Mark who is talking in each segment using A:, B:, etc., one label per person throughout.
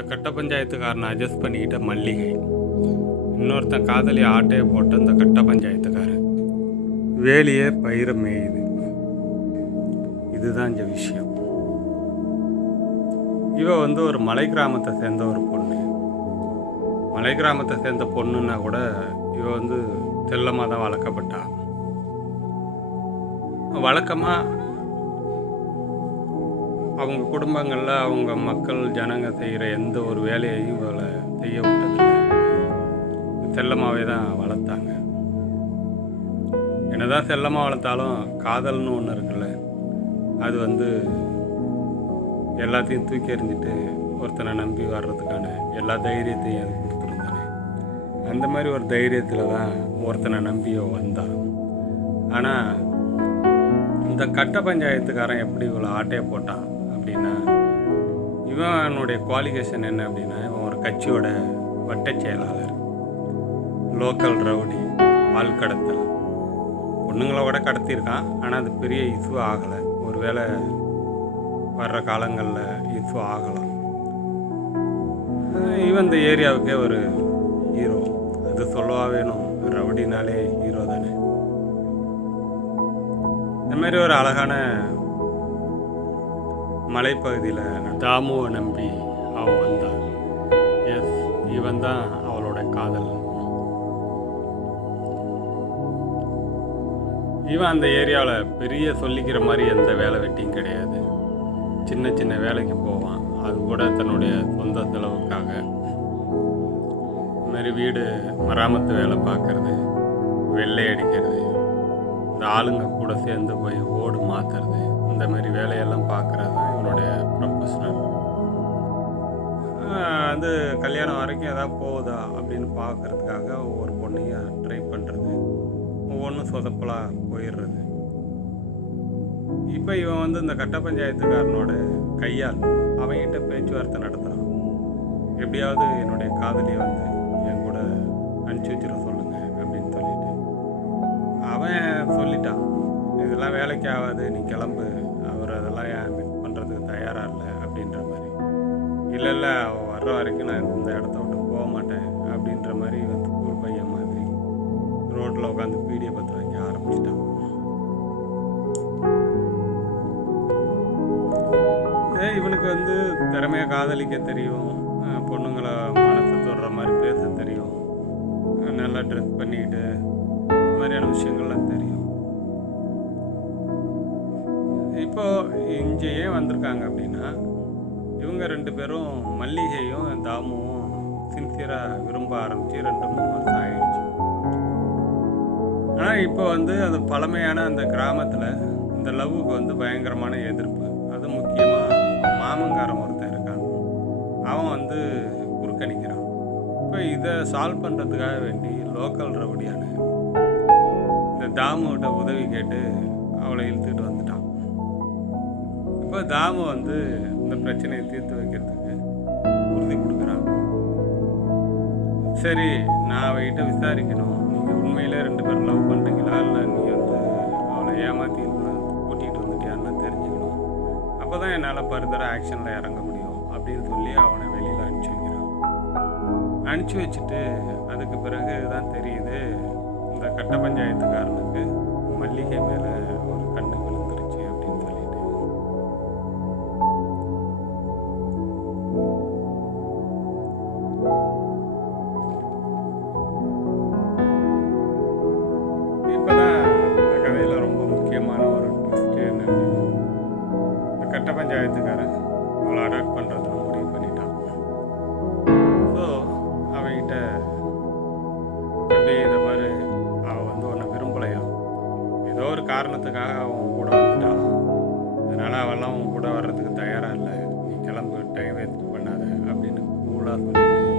A: இந்த கட்ட பஞ்சாயத்துக்காரனை அட்ஜஸ்ட் பண்ணிக்கிட்ட மல்லிகை. இன்னொருத்தன் காதலி ஆட்டையை போட்ட இந்த கட்ட பஞ்சாயத்துக்காரன். வேலியே பயிர மேயுது. இதுதான் இந்த விஷயம். இவ வந்து ஒரு மலை கிராமத்தை சேர்ந்த ஒரு பொண்ணு. மலை கிராமத்தை சேர்ந்த பொண்ணுன்னா கூட இவ வந்து செல்லமாக தான் வளர்க்கப்பட்டா. வழக்கமாக அவங்க குடும்பங்களில் அவங்க மக்கள் ஜனங்க செய்கிற எந்த ஒரு வேலையையும் இவளை செய்ய விட்டதில்லை செல்லமாகவே தான் வளர்த்தாங்க. என்னதான் செல்லமாக வளர்த்தாலும் காதல்னு ஒன்று இருக்குல்ல அது வந்து எல்லாத்தையும் தூக்கி எறிஞ்சிட்டு ஒருத்தனை நம்பி வர்றதுக்கான எல்லா தைரியத்தையும் அது கொடுத்துருந்தானே. அந்த மாதிரி ஒரு தைரியத்தில் தான் ஒருத்தனை நம்பி வந்தான். ஆனால் இந்த கட்ட பஞ்சாயத்துக்காரன் எப்படி இவ்வளோ ஆட்டையை போட்டான்? அப்படின்னா இவனுடைய குவாலிஃபிகேஷன் என்ன அப்படின்னா இவன் ஒரு கட்சியோட வட்டச் செயலாளர் லோக்கல் ரவுடி ஆள் கடத்தல். பொண்ணுங்களை கூட கடத்தியிருக்கான் ஆனால் அது பெரிய இஷ்யூ ஆகலை. ஒருவேளை வர்ற காலங்களில் இஷ்யூ ஆகலாம். இவன் இந்த ஏரியாவுக்கே ஒரு ஹீரோ அது சொல்லவா வேணும்? ரவுடினாலே ஹீரோ தானே. இந்த மாதிரி ஒரு அழகான மலைப்பகுதியில் தாமுவை நம்பி அவள் வந்தாள் எஸ் இவன் தான் அவளோட காதல். இவன் அந்த ஏரியாவில் பெரிய சொல்லிக்கிற மாதிரி எந்த வேலை வெட்டியும் கிடையாது. சின்ன சின்ன வேலைக்கு போவான். அது கூட தன்னுடைய சொந்த செலவுக்காக. மாதிரி வீடு மராமத்து வேலை பார்க்கறது வெள்ளை அடிக்கிறது. இந்த ஆளுங்க கூட சேர்ந்து போய் ஓடு மாற்றுறது இந்த மாதிரி வேலையெல்லாம் பார்க்கறது தான் இவனுடைய ப்ரொஃபஷனல் வந்து கல்யாணம் வரைக்கும் எதாவது போகுதா அப்படின்னு பார்க்கறதுக்காக ஒவ்வொரு பொண்ணையும் ட்ரை பண்ணுறது ஒவ்வொன்றும் சொதப்பலாக போயிடுறது. இப்போ இவன் வந்து இந்த கட்ட பஞ்சாயத்துக்காரனோட கையால் அவன்கிட்ட பேச்சுவார்த்தை நடத்துகிறான் எப்படியாவது என்னுடைய காதலியை வந்து என் கூட அனுப்பிச்சி வச்சிட சொல்லுங்க. அவன் சொல்லிட்டான் இதெல்லாம் வேலைக்கு ஆகாது நீ கிளம்பு. அவர் அதெல்லாம் ஏன் மிஸ் பண்ணுறதுக்கு தயாராக இல்லை அப்படின்ற மாதிரி. இல்லை இல்லை அவன் வர்ற வரைக்கும் நான் இந்த இடத்த விட்டு போக மாட்டேன் அப்படின்ற மாதிரி வந்து ஒரு பையன் மாதிரி ரோட்டில் உட்காந்து பீடியை பற்ற வைக்க ஆரம்பிச்சிட்டான். ஏ இவனுக்கு வந்து திறமையாக காதலிக்க தெரியும். பொண்ணுங்களை மனசை தொடுற மாதிரி பேச தெரியும். நல்லா ட்ரெஸ் பண்ணிக்கிட்டு மாதிரியான விஷயங்கள்லாம் தெரியும் இப்போ இங்கே ஏன் வந்திருக்காங்க அப்படின்னா இவங்க ரெண்டு பேரும் மல்லிகையும் தாமுவும் சின்சியராக விரும்ப ஆரம்பித்து ரெண்டு மூணு வருஷம் ஆயிடுச்சு ஆனால் இப்போ வந்து அது பழமையான அந்த கிராமத்தில் இந்த லவ்வுக்கு வந்து பயங்கரமான எதிர்ப்பு அது முக்கியமாக மாமங்காரன் ஒருத்தன் இருக்கான் அவன் வந்து குறுக்கணிக்கிறான் இப்போ இதை சால்வ் பண்ணுறதுக்காக வேண்டி லோக்கல் ரவுடியான இந்த தாமுகிட்ட உதவி கேட்டு அவளை இழுத்துக்கிட்டு வந்துட்டான். இப்போ தாமு வந்து இந்த பிரச்சனையை தீர்த்து வைக்கிறதுக்கு உறுதி கொடுக்குறான் சரி நான் அவகிட்ட விசாரிக்கணும். நீங்கள் உண்மையிலே ரெண்டு பேரும் லவ் பண்ணுறீங்களா இல்லை நீ வந்து அவளை ஏமாற்றி கூட்டிகிட்டு வந்துட்டியான்னு தெரிஞ்சுக்கணும். அப்போ தான் என்னால் ஃபர்தராக ஆக்ஷனில் இறங்க முடியும் அப்படின்னு சொல்லி அவனை வெளியில் அனுப்பிச்சி வைக்கிறான். அனுப்பிச்சி வச்சுட்டு அதுக்கு பிறகு தான் தெரியுது இந்த கட்ட பஞ்சாயத்துக்காரனுக்கு மல்லிகை மேலே ஒரு கண்ணு விழுந்துருச்சு அப்படின்னு சொல்லிட்டு. இப்போதான் இந்த கதையில் ரொம்ப முக்கியமான ஒரு ட்விஸ்ட் என்ன அப்படின்னா இந்த கட்ட பஞ்சாயத்துக்காரன் அவ்வளோ அடாப்ட் காரணத்துக்காக அவன் கூட வந்துட்டான். அதனால் அவெல்லாம் உன் கூட வர்றதுக்கு தயாராக இல்லை. நீ கிளம்பு டைம் எடுத்து பண்ணாத அப்படின்னு கூலாக சொல்லிட்டு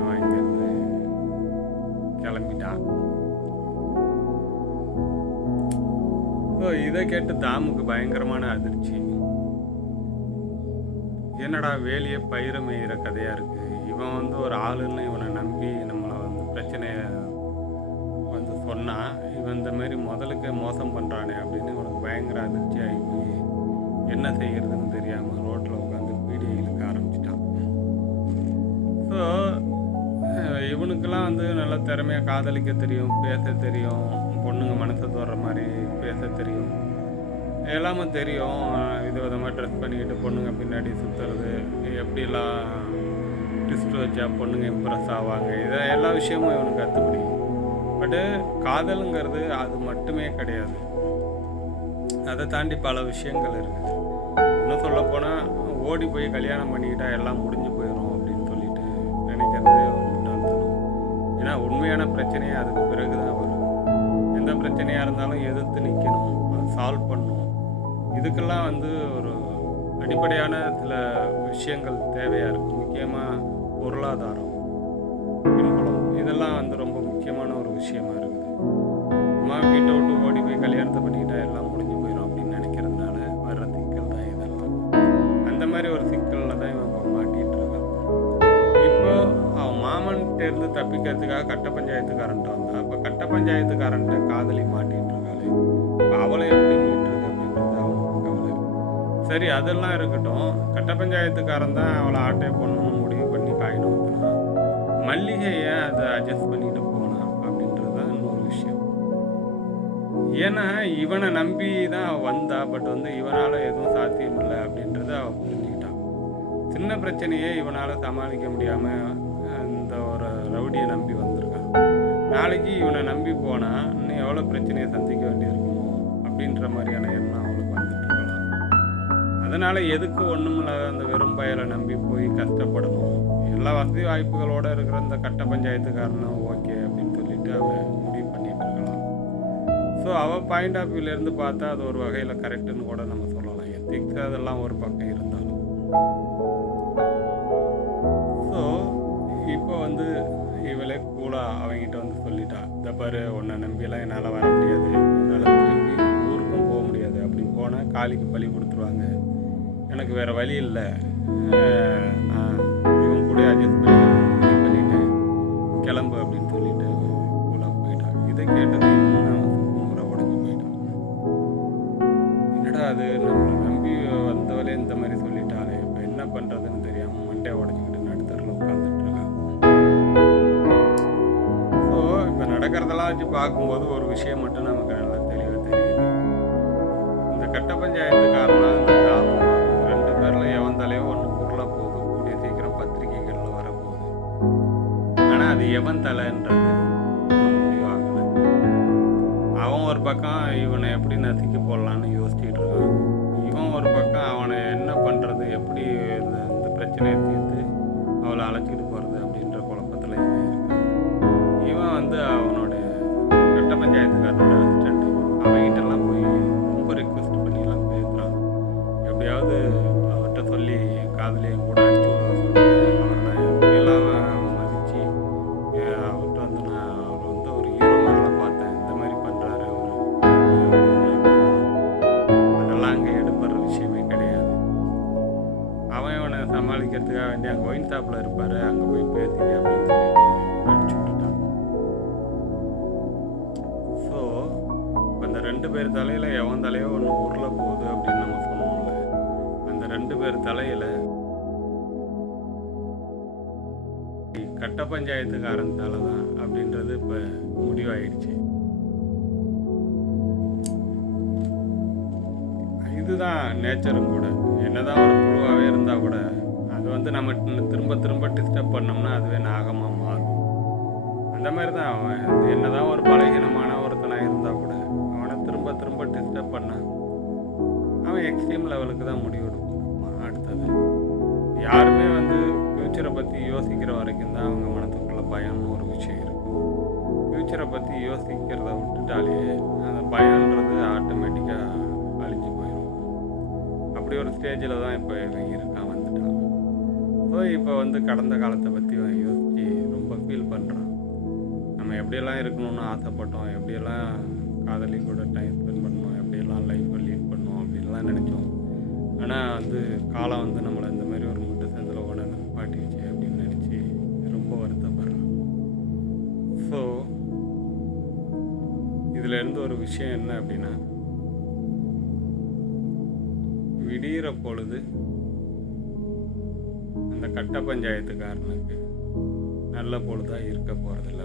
A: அவன் இங்கேருந்து கிளம்பிட்டான். ஸோ இதை கேட்டு தாமுக்கு பயங்கரமான அதிர்ச்சி. என்னடா வேலியே பயிர மேயிற கதையாக இருக்குது இவன் வந்து ஒரு ஆளுன்னு இவனை நம்பி நம்மளை வந்து பிரச்சனையை வந்து சொன்னான். இவன் இந்த மாதிரி முதலுக்கு மோசம் பண்ணுறானே அப்படின்னு உனக்கு பயங்கர அதிர்ச்சி ஆகி என்ன செய்கிறதுன்னு தெரியாமல் ரோட்டில் உட்காந்து பீடி இழுக்க ஆரம்பிச்சிட்டான். ஸோ இவனுக்கெல்லாம் வந்து நல்லா திறமையாக காதலிக்க தெரியும் பேச தெரியும் பொண்ணுங்க மனசை தோற மாதிரி பேச தெரியும். எல்லாமே தெரியும். இது விதமாக ட்ரெஸ் பண்ணிக்கிட்டு பொண்ணுங்க பின்னாடி சுற்றுறது எப்படிலாம் ட்விஸ்ட் வச்சா பொண்ணுங்க இம்ப்ரெஸ் ஆவாங்க இதை எல்லா விஷயமும் இவனுக்கு கற்றுப்பிடிக்கும் பட்டு காதலுங்கிறது அது மட்டுமே கிடையாது. அதை தாண்டி பல விஷயங்கள் இருக்குது. இன்னும் சொல்லப்போனால் ஓடி போய் கல்யாணம் பண்ணிக்கிட்டா எல்லாம் முடிஞ்சு போயிடும் அப்படின்னு சொல்லிட்டு நினைக்கிறதே ஒரு முட்டாள்தனம். ஏன்னா உண்மையான பிரச்சனையே அதுக்கு பிறகு தான் வரும். எந்த பிரச்சனையாக இருந்தாலும் எதிர்த்து நிற்கணும் அதை சால்வ் பண்ணணும். இதுக்கெல்லாம் வந்து ஒரு அடிப்படையான சில விஷயங்கள் தேவையாக இருக்குது முக்கியமாக பொருளாதாரம் பின்புலம் இதெல்லாம் வந்து ரொம்ப விஷயமா இருக்குது. அம்மா வீட்டை விட்டு ஓடி போய் கல்யாணத்தை பண்ணிக்கிட்டா எல்லாம் முடிஞ்சு போயிடும் அப்படின்னு நினைக்கிறதுனால வர்ற சிக்கல் தான் இதெல்லாம். அந்த மாதிரி ஒரு சிக்கலில் தான் இவன் இப்போ மாட்டிகிட்டு இருக்கான். இப்போ அவன் மாமன்கிட்டேருந்து தப்பிக்கிறதுக்காக கட்ட பஞ்சாயத்துக்காரன்ட்டு வந்தா இப்போ கட்ட பஞ்சாயத்துக்காரன்ட்ட காதலி மாட்டிகிட்டு இருக்காளே. இப்போ அவளை எப்படி மீட்டுறது அப்படின்றது அவனுக்கு கவலை. சரி அதெல்லாம் இருக்கட்டும். கட்ட பஞ்சாயத்துக்காரன் தான் அவளை ஆட்டை பண்ணணும்னு முடிவு பண்ணி காயின் ஊற்றுனான் மல்லிகையை அதை அட்ஜஸ்ட் பண்ணிட்டு போ. ஏன்னா இவனை நம்பி தான் வந்தா பட் வந்து இவனால் எதுவும் சாத்தியம் இல்லை அப்படின்றத அவள் புரிஞ்சுக்கிட்டான். சின்ன பிரச்சனையே இவனால் சமாளிக்க முடியாமல் அந்த ஒரு ரவுடியை நம்பி வந்திருக்கான். நாளைக்கு இவனை நம்பி போனால் இன்னும் எவ்வளோ பிரச்சனையை சந்திக்க வேண்டியிருக்கும் அப்படின்ற மாதிரியான எண்ணம் அவளுக்கு வந்துட்டு அதனால் எதுக்கு ஒன்றுமில்லாத அந்த வெறும் பயலை நம்பி போய் கஷ்டப்படணும்? எல்லா வசதி வாய்ப்புகளோடு இருக்கிற அந்த கட்ட பஞ்சாயத்துக்காரனும் ஓகே அப்படின்னு சொல்லிட்டு அவன் ஸோ அவள் பாயிண்ட் ஆஃப் வியூலேருந்து பார்த்தா அது ஒரு வகையில் கரெக்டுன்னு கூட நம்ம சொல்லலாம். எத்திக்ஸ் அதெல்லாம் ஒரு பக்கம் இருந்தாலும். ஸோ இப்போ வந்து இவளே கூலாக அவங்ககிட்ட வந்து சொல்லிட்டா. இந்த பாரு உன்னை நம்பியெல்லாம் என்னால் வர முடியாது. என்னால் திரும்பி ஊருக்கும் போக முடியாது. அப்படி போனால் காலிக்கு பழி கொடுத்துருவாங்க. எனக்கு வேறு வழி இல்லை. நடக்கிறதெல்லாம் வச்சு பார்க்கும்போது ஒரு விஷயம் மட்டும் நமக்கு நல்லா தெளிவாக தெரியுது. இந்த கட்ட பஞ்சாயத்துக்காரனா இந்த தாத்தா ரெண்டு பேரில் எவன் தலையோ ஒன்று பொருளாக போகுது கூடிய சீக்கிரம் பத்திரிகைகளில் வரப்போகுது. ஆனால் அது எவன் தலைன்றது முடிவாகலை அவன் ஒரு பக்கம் இவனை எப்படி நசுக்கி போடலான்னு யோசிச்சுட்டு இருக்கான். இவன் ஒரு பக்கம் அவனை என்ன பண்ணுறது எப்படி இந்த பிரச்சனையை தீர்த்து அவளை அழைச்சிட்டு வந்து அவனோட கட்ட பஞ்சாயத்துக்காரனோட அசிஸ்டண்ட் அவன்கிட்டலாம் போய் ரொம்ப ரெக்வஸ்ட் பண்ணிலாம் பேசுகிறான் எப்படியாவது அவர்கிட்ட சொல்லி காதலே கூட அடிச்சு அவரை நான் எப்படியெல்லாம் மதித்து அவர்கிட்ட வந்து நான் அவர் வந்து ஒரு ஹீரோ மாதிரிலாம் பார்த்தேன். இந்த மாதிரி பண்ணுறாரு அவர். அதெல்லாம் அங்கே எடுப்படுற விஷயமே கிடையாது. அவன் இவனை சமாளிக்கிறதுக்காக வேண்டி அங்கே ஒயின் ஷாப்பில் இருப்பார். அங்கே போய் பேசிக்க பேர் தலையில் எவன் தலையோ ஒன்று உருள போகுது அப்படின்னு நம்ம சொன்னோம்ல. அந்த ரெண்டு பேர் தலையில் கட்ட பஞ்சாயத்துக்காரன் தலை தான் அப்படின்றது இப்போ முடிவாயிடுச்சு. இதுதான் நேச்சரும் கூட. என்னதான் ஒரு குழுவாகவே இருந்தால் கூட அது வந்து நம்ம திரும்ப திரும்ப டிஸ்டர்ப் பண்ணோம்னா அதுவே நாகமாக மாறும். அந்த மாதிரி தான் அவன். என்னதான் ஒரு பலகீனமான ஒருத்தனாக இருந்தால் கூட அவன் எக்ஸ்ட்ரீம் லெவலுக்கு தான் முடிவு எடுப்பான் அடுத்தது யாருமே வந்து ஃப்யூச்சரை பற்றி யோசிக்கிற வரைக்கும் தான் அவங்க மனத்துக்குள்ள பயம்னு ஒரு விஷயம் இருக்கும். ஃப்யூச்சரை பற்றி யோசிக்கிறத விட்டுட்டாலே அந்த பயன்றது ஆட்டோமேட்டிக்காக அழிஞ்சு போயிடும் அப்படி ஒரு ஸ்டேஜில் தான் இப்போ இருக்கான் வந்துட்டான். ஸோ இப்போ வந்து கடந்த காலத்தை பற்றி யோசித்து ரொம்ப ஃபீல் பண்ணுறான் நம்ம எப்படியெல்லாம் இருக்கணும்னு ஆசைப்பட்டோம் எப்படியெல்லாம் காதலி கூட டைம் ஸ்பெண்ட் பண்ணோம் எப்படியெல்லாம் லைஃப் அப்படின்லாம் நினச்சோம் ஆனால் வந்து காலம் வந்து நம்மளை இந்த மாதிரி ஒரு முட்டை சந்தில் உடனே பாட்டிச்சு அப்படின்னு நினச்சி ரொம்ப வருத்தப்படுறோம் ஸோ இதிலேருந்து ஒரு விஷயம் என்ன அப்படின்னா விடிகிற பொழுது அந்த கட்ட பஞ்சாயத்துக்காரனுக்கு நல்ல பொழுதாக இருக்க போகிறதில்ல